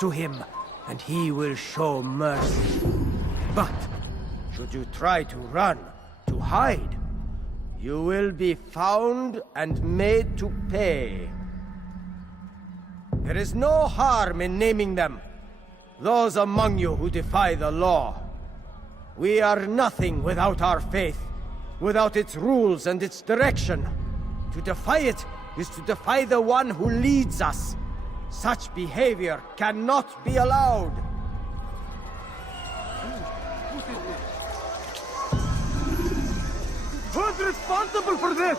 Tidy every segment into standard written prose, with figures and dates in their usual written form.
to him, and he will show mercy. But should you try to run, to hide, you will be found and made to pay. There is no harm in naming them, those among you who defy the law. We are nothing without our faith, without its rules and its direction. To defy it is to defy the one who leads us. Such behavior cannot be allowed. Who's responsible for this?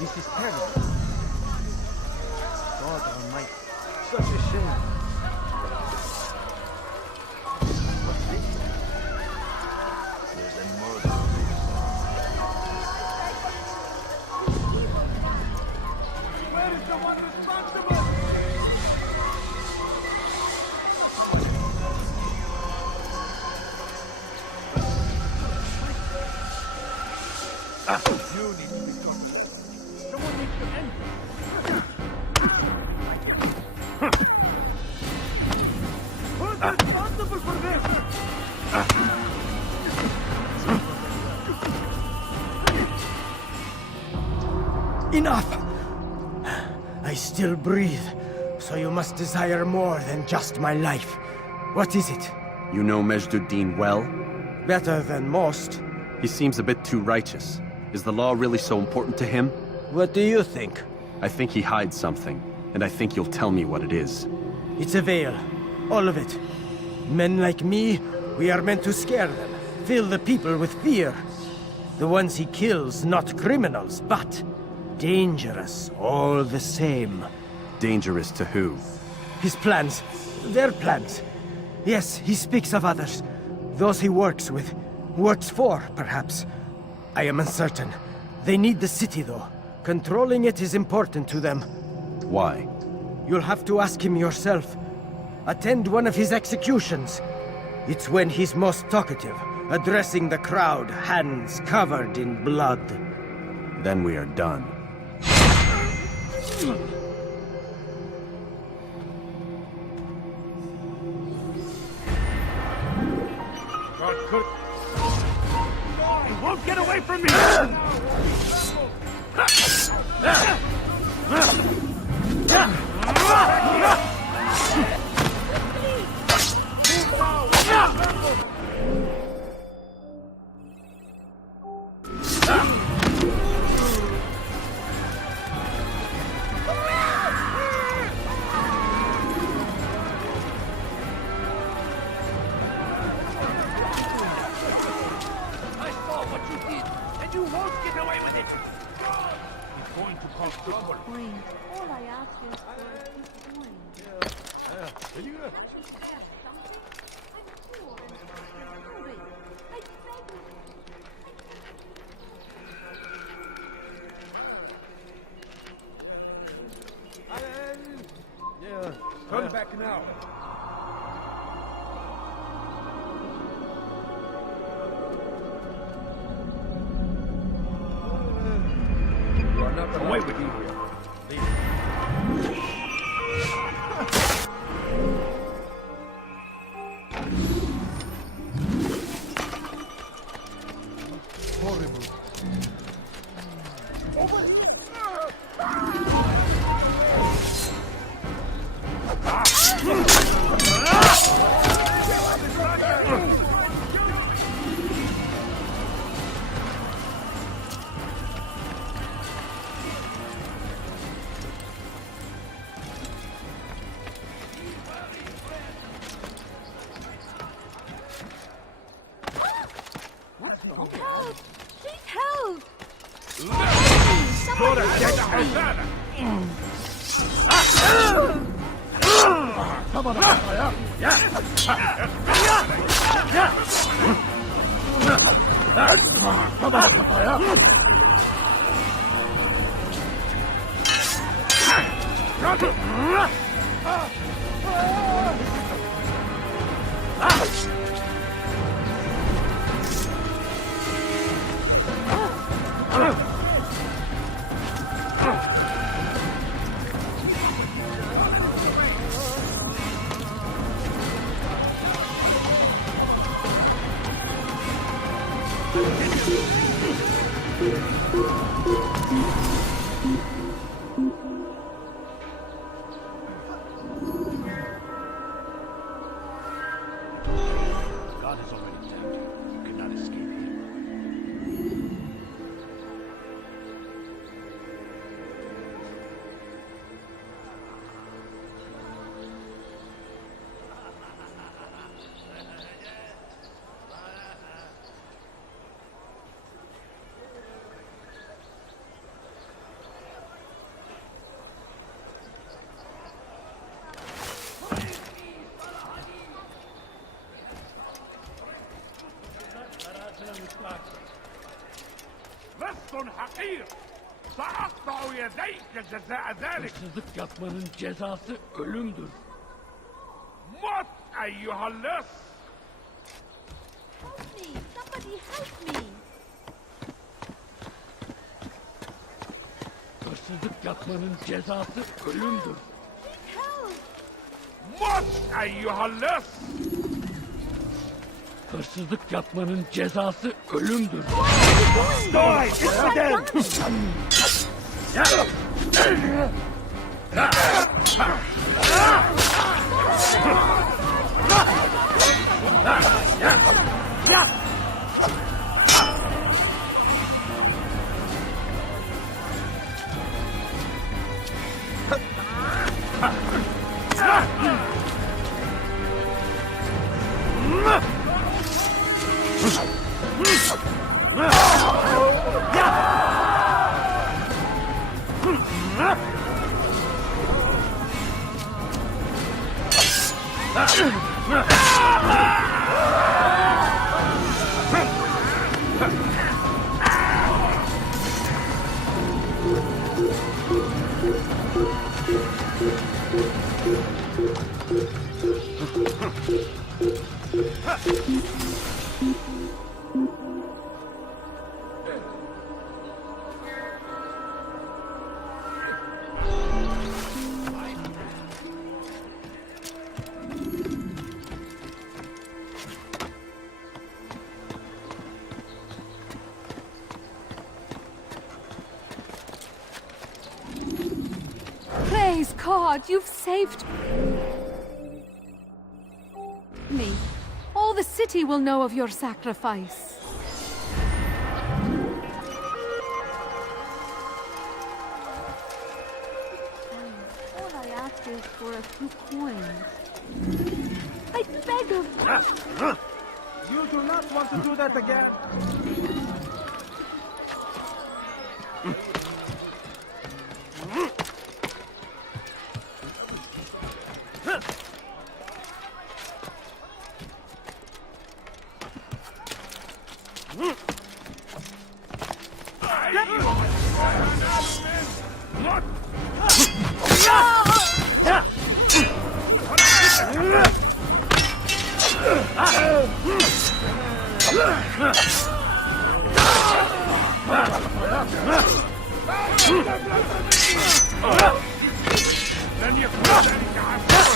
This is terrible. God Almighty, such a shame. What's this? There's a murder. Where is the one responsible? You need to be gone. Someone needs to end this. Who's responsible for this? Enough! I still breathe, so you must desire more than just my life. What is it? You know Majduddin well? Better than most. He seems a bit too righteous. Is the law really so important to him? What do you think? I think he hides something, and I think you'll tell me what it is. It's a veil. All of it. Men like me, we are meant to scare them, fill the people with fear. The ones he kills, not criminals, but dangerous all the same. Dangerous to who? His plans. Their plans. Yes, he speaks of others. Those he works with. Works for, perhaps. I am uncertain. They need the city, though. Controlling it is important to them. Why? You'll have to ask him yourself. Attend one of his executions. It's when he's most talkative, addressing the crowd, hands covered in blood. Then we are done. God could... He won't get away from me! All I ask you is for peace of mind. Can't you spare something? I'm poor and hungry. I beg you. Come back now. You are not away with you here. Help! Please help! Go to get the Hosanna! God has already damned you. You cannot escape him. لست حقير سأقطع يديك جزاء ذلك. Hırsızlık yapmanın cezası ölümdür. مت أيها اللص. Help me! Somebody help me! Hırsızlık yapmanın cezası ölümdür. Help! مت أيها اللص. Hırsızlık yapmanın cezası ölümdür. Die! It's dead! Praise God, you've saved me. All the city will know of your sacrifice. All I ask is for a few coins. I beg of you! You do not want to do that again. لن يكون ذلك عفوا.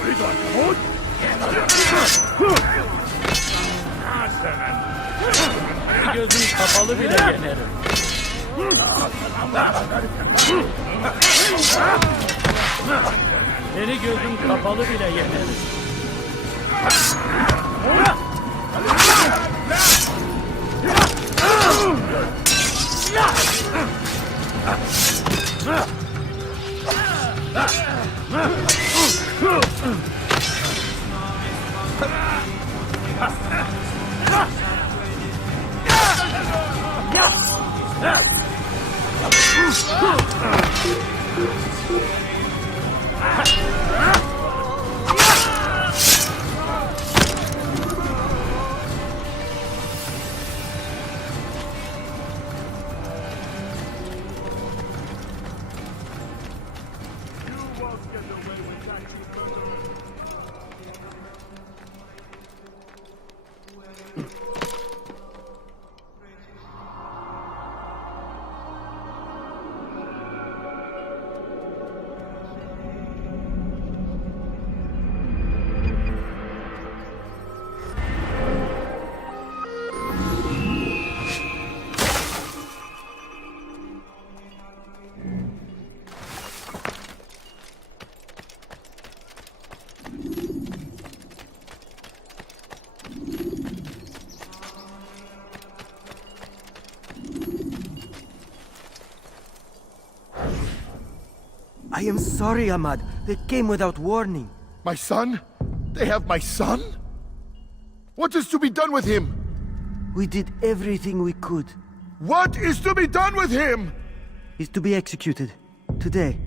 تريد أن تموت؟ حسنا. Gözüm kapalı bile yenerim. Seni gözüm kapalı bile yenerim. I am sorry, Ahmad. They came without warning. My son? They have my son? What is to be done with him? We did everything we could. What is to be done with him? He's to be executed. Today.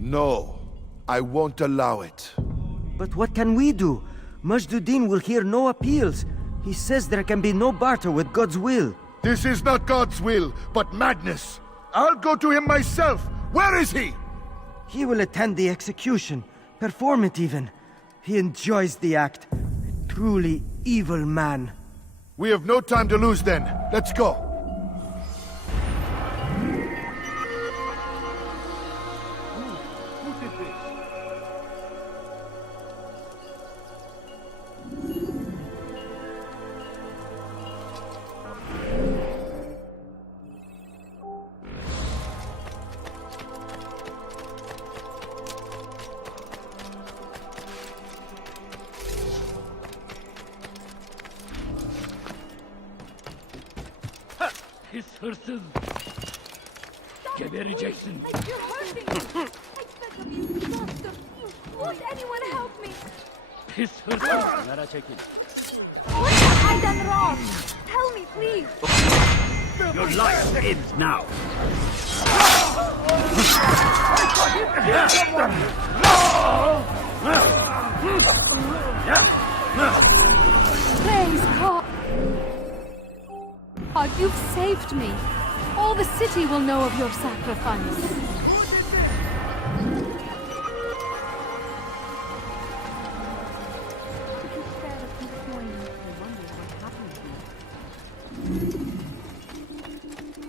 No, I won't allow it. But what can we do? Majduddin will hear no appeals. He says there can be no barter with God's will. This is not God's will, but madness. I'll go to him myself. Where is he? He will attend the execution. Perform it even. He enjoys the act. A truly evil man. We have no time to lose then. Let's go. Pis hırsız. Gebereceksin. You're hurting me! I beg of you, master! Won't anyone help me? Pis hırsız. Yara çekil. What have I done wrong? Tell me, please! Your life ends now. Praise God! God, you've saved me. All the city will know of your sacrifice.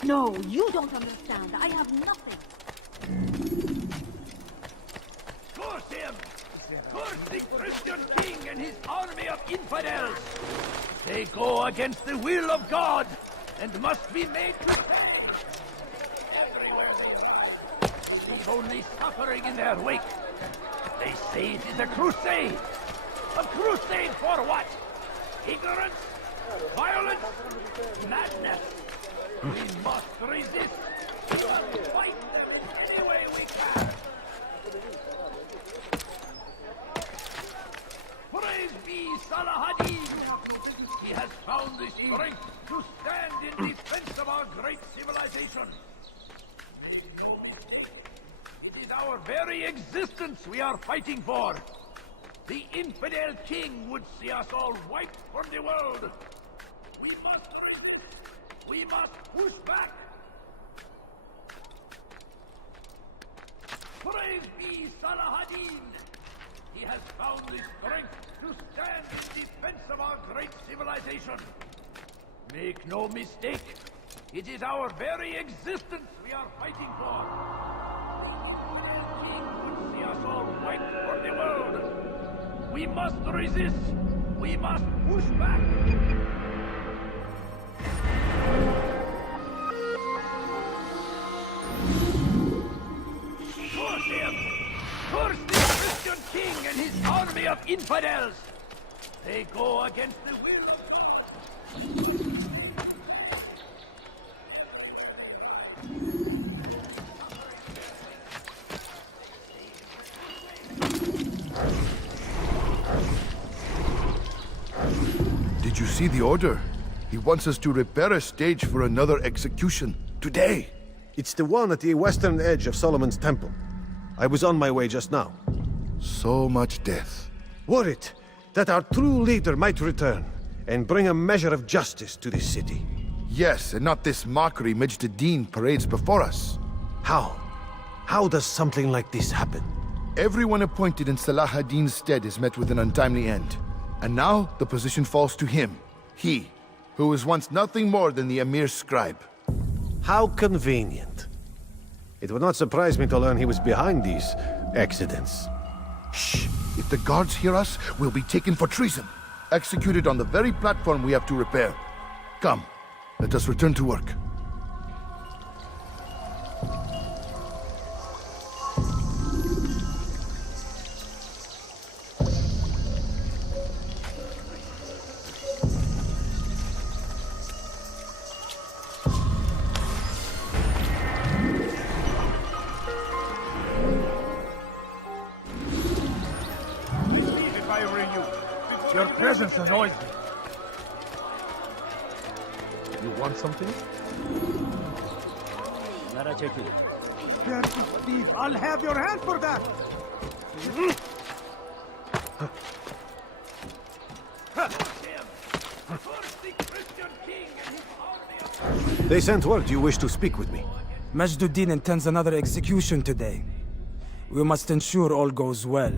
No, you don't understand. I have nothing. Curse him! Curse the Christian king and his army of infidels! They go against the will of God and must be made to pay. Everywhere they go, leave only suffering in their wake. They say it is a crusade. A crusade for what? Ignorance? Violence? Madness? We must resist. We must fight any way we can. Praise be Salahadin! He has found the strength to stand in defense of our great civilization. It is our very existence we are fighting for. The infidel king would see us all wiped from the world. We must resist. We must push back. Praise be Salahadin! He has found the strength to stand in defense of our great civilization. Make no mistake, it is our very existence we are fighting for. The king would see us all wiped from the world. We must resist. We must push back. Curse him! Curse the Christian king and his army of infidels! They go against the will of God. Did you see the order? He wants us to repair a stage for another execution. Today! It's the one at the western edge of Solomon's temple. I was on my way just now. So much death. Worried that our true leader might return and bring a measure of justice to this city. Yes, and not this mockery Majduddin parades before us. How? How does something like this happen? Everyone appointed in Salah ad-Din's stead is met with an untimely end. And now the position falls to him. He, who was once nothing more than the Emir's scribe. How convenient. It would not surprise me to learn he was behind these accidents. Shh! If the guards hear us, we'll be taken for treason. Executed on the very platform we have to repair. Come, let us return to work. presence annoys me. You want something? There's a thief. I'll have your hand for that. They sent word you wish to speak with me. Majduddin intends another execution today. We must ensure all goes well.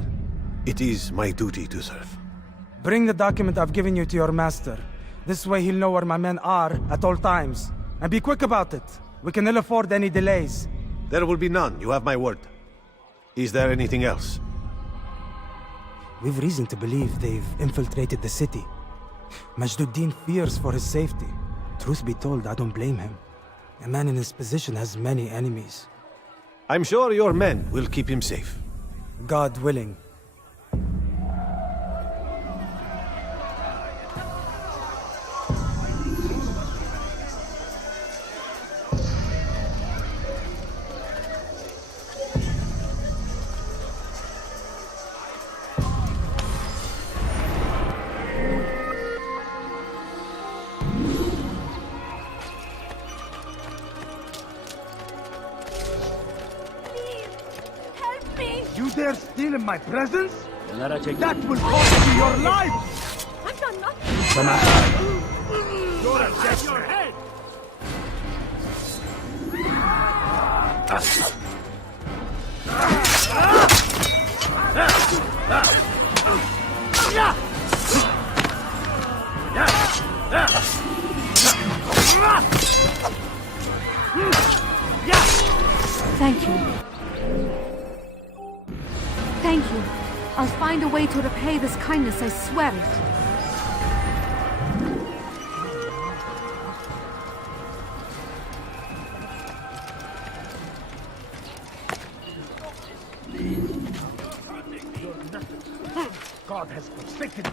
It is my duty to serve. Bring the document I've given you to your master. This way he'll know where my men are at all times. And be quick about it. We can ill afford any delays. There will be none, you have my word. Is there anything else? We've reason to believe they've infiltrated the city. Majduddin fears for his safety. Truth be told, I don't blame him. A man in his position has many enemies. I'm sure your men will keep him safe. God willing. Help me! You dare steal in my presence? That will cost you your life! I've done nothing! You're a dead your head! Thank you. Thank you. I'll find a way to repay this kindness, I swear it. God has forsaken you.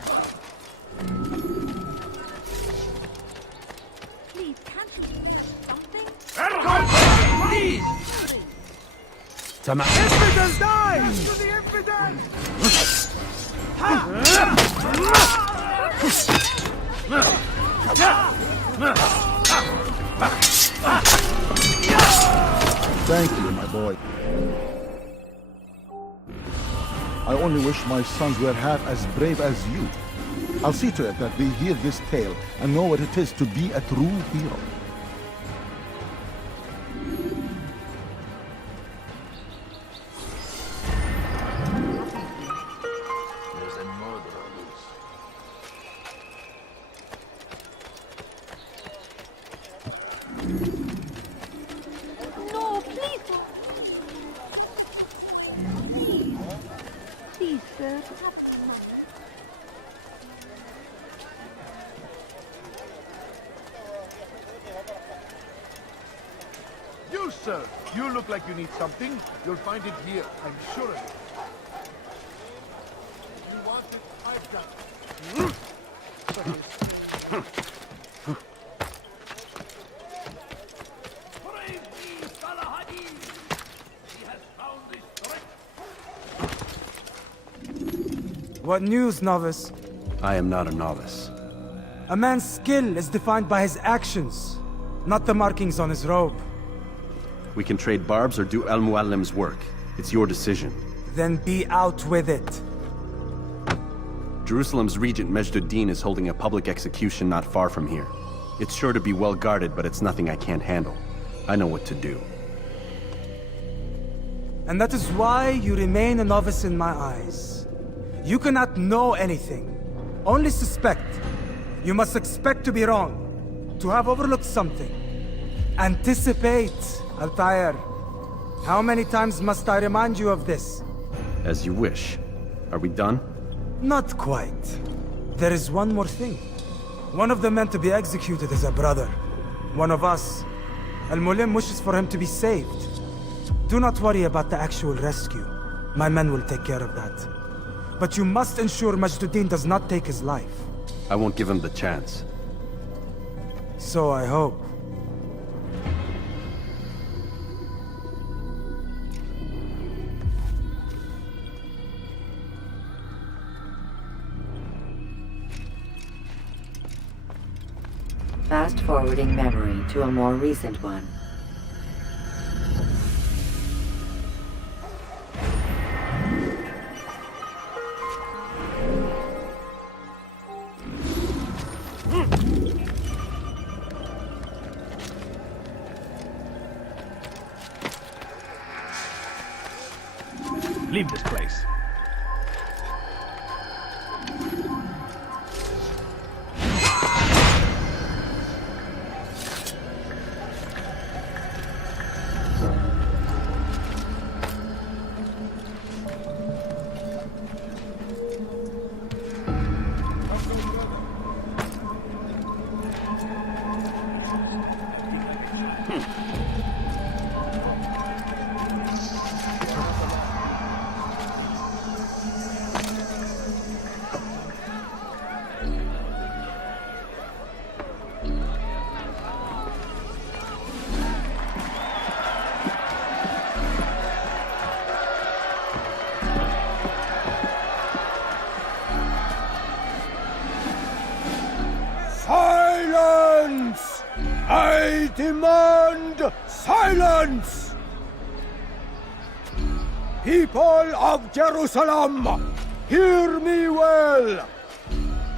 Please, can't you do something? Please! Infidel dies! To the infidel! Thank you, my boy. I only wish my sons were half as brave as you. I'll see to it that they hear this tale and know what it is to be a true hero. No, please don't. Please. Please, sir. You, sir, you look like you need something. You'll find it here, I'm sure of it. You want it, I've got it. Praise thee, Salahadin! He has found the strength. What news, novice? I am not a novice. A man's skill is defined by his actions, not the markings on his robe. We can trade barbs or do Al-Muallim's work. It's your decision. Then be out with it. Jerusalem's regent Majduddin is holding a public execution not far from here. It's sure to be well guarded, but it's nothing I can't handle. I know what to do. And that is why you remain a novice in my eyes. You cannot know anything, only suspect. You must expect to be wrong, to have overlooked something. Anticipate, Altair. How many times must I remind you of this? As you wish. Are we done? Not quite. There is one more thing. One of the men to be executed is a brother. One of us. Al-Mulim wishes for him to be saved. Do not worry about the actual rescue. My men will take care of that. But you must ensure Majduddin does not take his life. I won't give him the chance. So I hope. Fast-forwarding memory to a more recent one. Leave this place. Silence! I demand silence! People of Jerusalem, hear me well.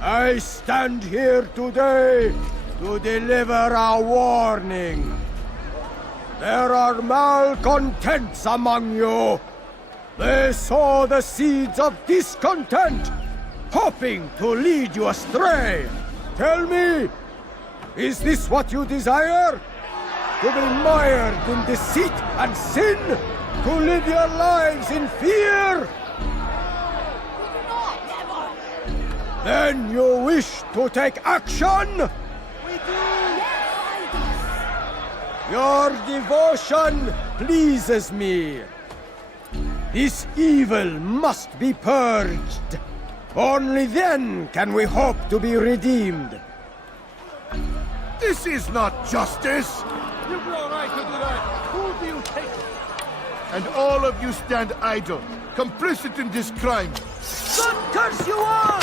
I stand here today to deliver a warning. There are malcontents among you. They sow the seeds of discontent, hoping to lead you astray. Tell me, is this what you desire? To be mired in deceit and sin? To live your lives in fear? Then you wish to take action? We do! Your devotion pleases me. This evil must be purged. Only then can we hope to be redeemed. This is not justice! You've no right to do that. Who do you think? And all of you stand idle, complicit in this crime. God curse you all!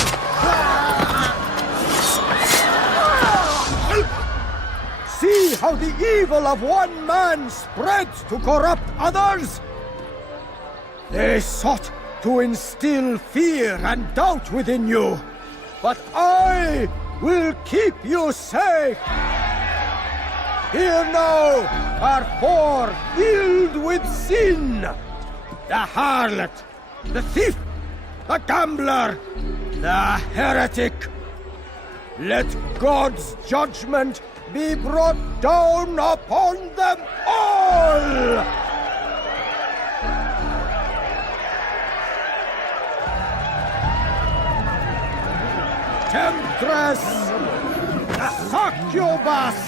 See how the evil of one man spreads to corrupt others? They sought to instill fear and doubt within you, but I will keep you safe. Here now are four filled with sin. The harlot, the thief, the gambler, the heretic. Let God's judgment be brought down upon them all! Temptress! Succubus!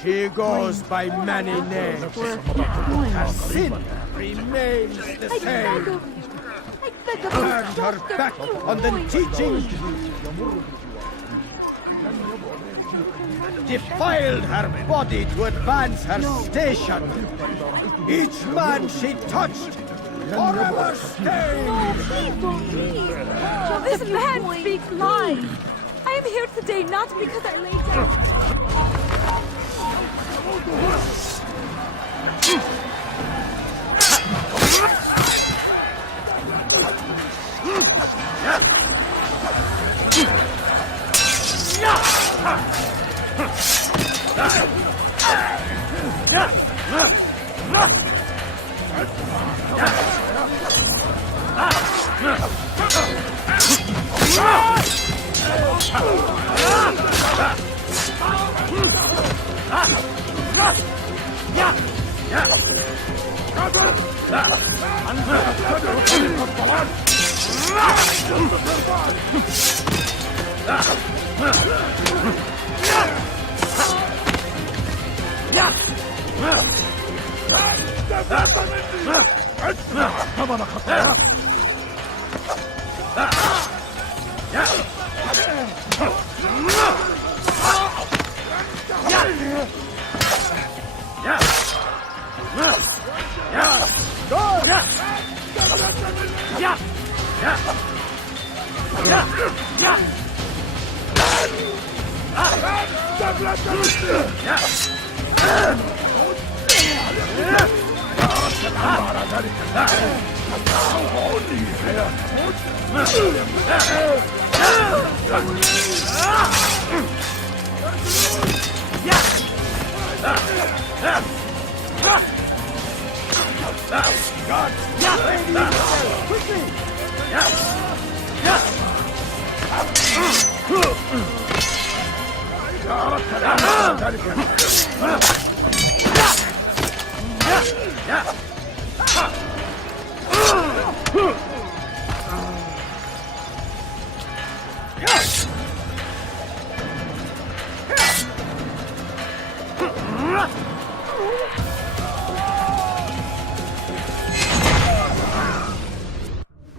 She goes by many names. Her sin remains the same. Turned her back on the teaching. Defiled her body to advance her station. Each man she touched forever stained. This man speaks lies. I am here today not because I laid down.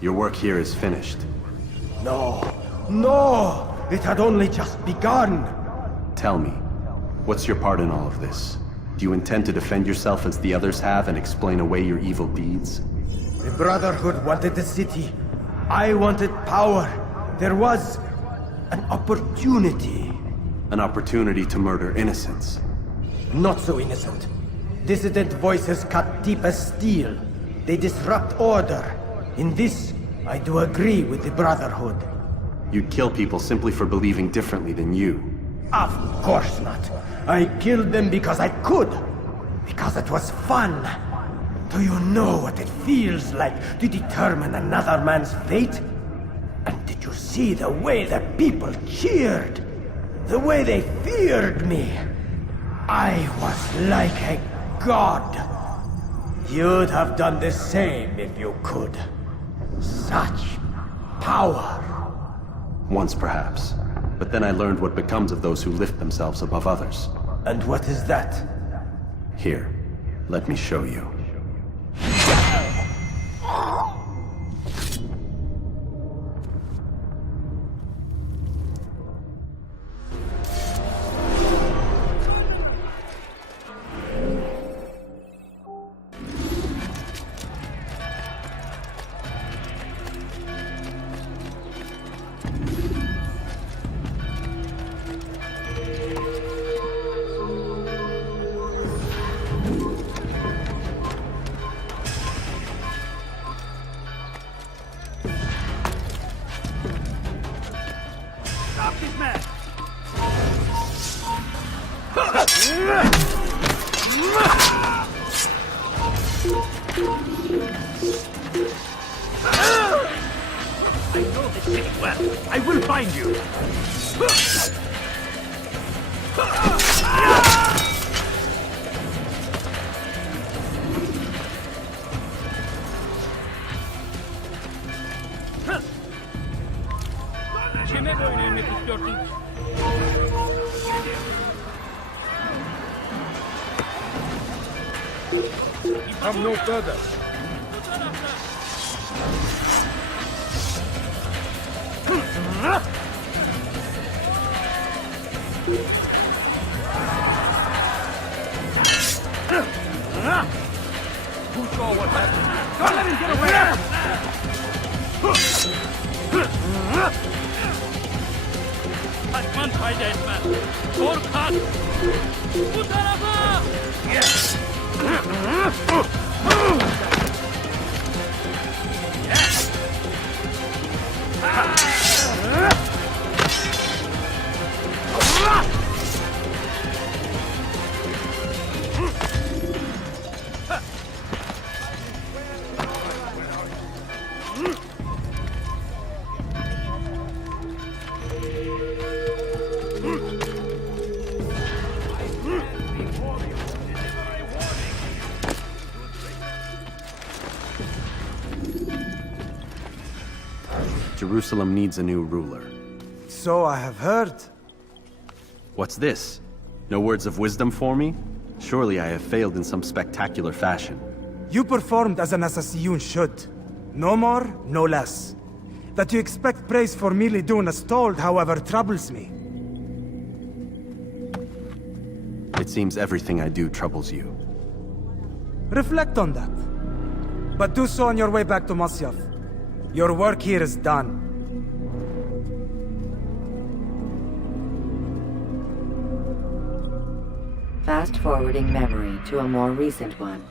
Your work here is finished. No, no! It had only just begun! Tell me, what's your part in all of this? Do you intend to defend yourself as the others have and explain away your evil deeds? The Brotherhood wanted the city. I wanted power. There was an opportunity. An opportunity to murder innocents. Not so innocent. Dissident voices cut deep as steel. They disrupt order. In this, I do agree with the Brotherhood. You'd kill people simply for believing differently than you. Of course not. I killed them because I could. Because it was fun. Do you know what it feels like to determine another man's fate? And did you see the way the people cheered? The way they feared me? I was like a god. You'd have done the same if you could. Such power. Once perhaps. But then I learned what becomes of those who lift themselves above others. And what is that? Here, let me show you. I know this city well. I will find you. Kime boyun eğmek istiyorsun? Come no further. Who saw what happened? Don't let him get away! Kaçman fayda etmez. Korkak! Bu tarafa! Yes! Jerusalem needs a new ruler. So I have heard. What's this? No words of wisdom for me? Surely I have failed in some spectacular fashion. You performed as an assassin should. No more, no less. That you expect praise for merely doing as told, however, troubles me. It seems everything I do troubles you. Reflect on that. But do so on your way back to Masyaf. Your work here is done. Fast forwarding memory to a more recent one.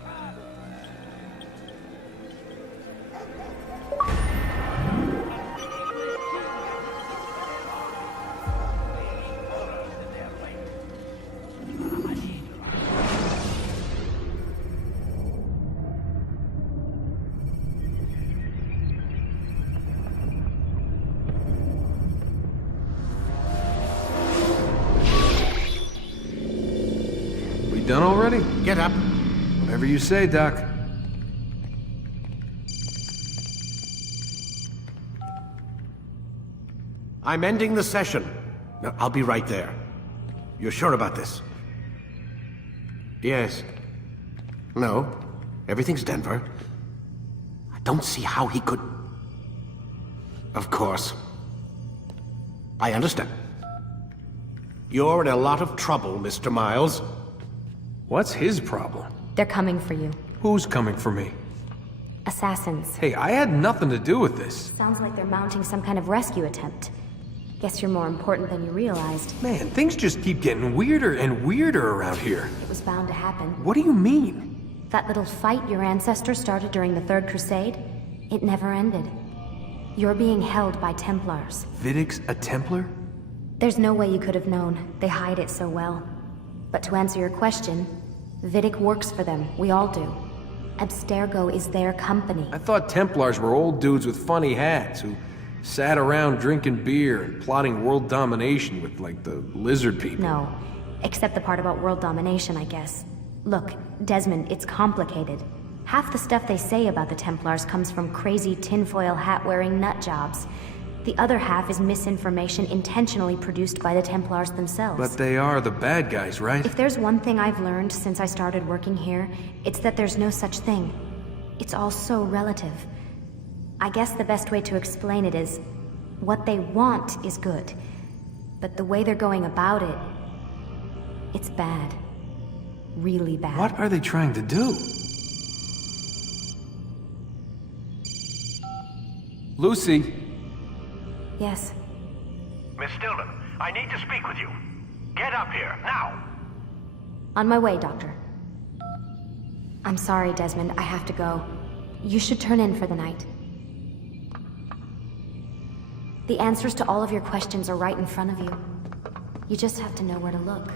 Done already? Get up. Whatever you say, Doc. I'm ending the session. No, I'll be right there. You're sure about this? Yes. No. Everything's Denver. I don't see how he could... Of course. I understand. You're in a lot of trouble, Mr. Miles. What's his problem? They're coming for you. Who's coming for me? Assassins. Hey, I had nothing to do with this. Sounds like they're mounting some kind of rescue attempt. Guess you're more important than you realized. Man, things just keep getting weirder and weirder around here. It was bound to happen. What do you mean? That little fight your ancestors started during the Third Crusade, it never ended. You're being held by Templars. Vidic's a Templar? There's no way you could have known. They hide it so well. But to answer your question, Vidic works for them. We all do. Abstergo is their company. I thought Templars were old dudes with funny hats who sat around drinking beer and plotting world domination with, like, the lizard people. No. Except the part about world domination, I guess. Look, Desmond, it's complicated. Half the stuff they say about the Templars comes from crazy tinfoil hat-wearing nutjobs. The other half is misinformation intentionally produced by the Templars themselves. But they are the bad guys, right? If there's one thing I've learned since I started working here, it's that there's no such thing. It's all so relative. I guess the best way to explain it is, what they want is good. But the way they're going about it, it's bad. Really bad. What are they trying to do? Lucy? Yes. Miss Stillman, I need to speak with you. Get up here, now! On my way, Doctor. I'm sorry, Desmond. I have to go. You should turn in for the night. The answers to all of your questions are right in front of you. You just have to know where to look.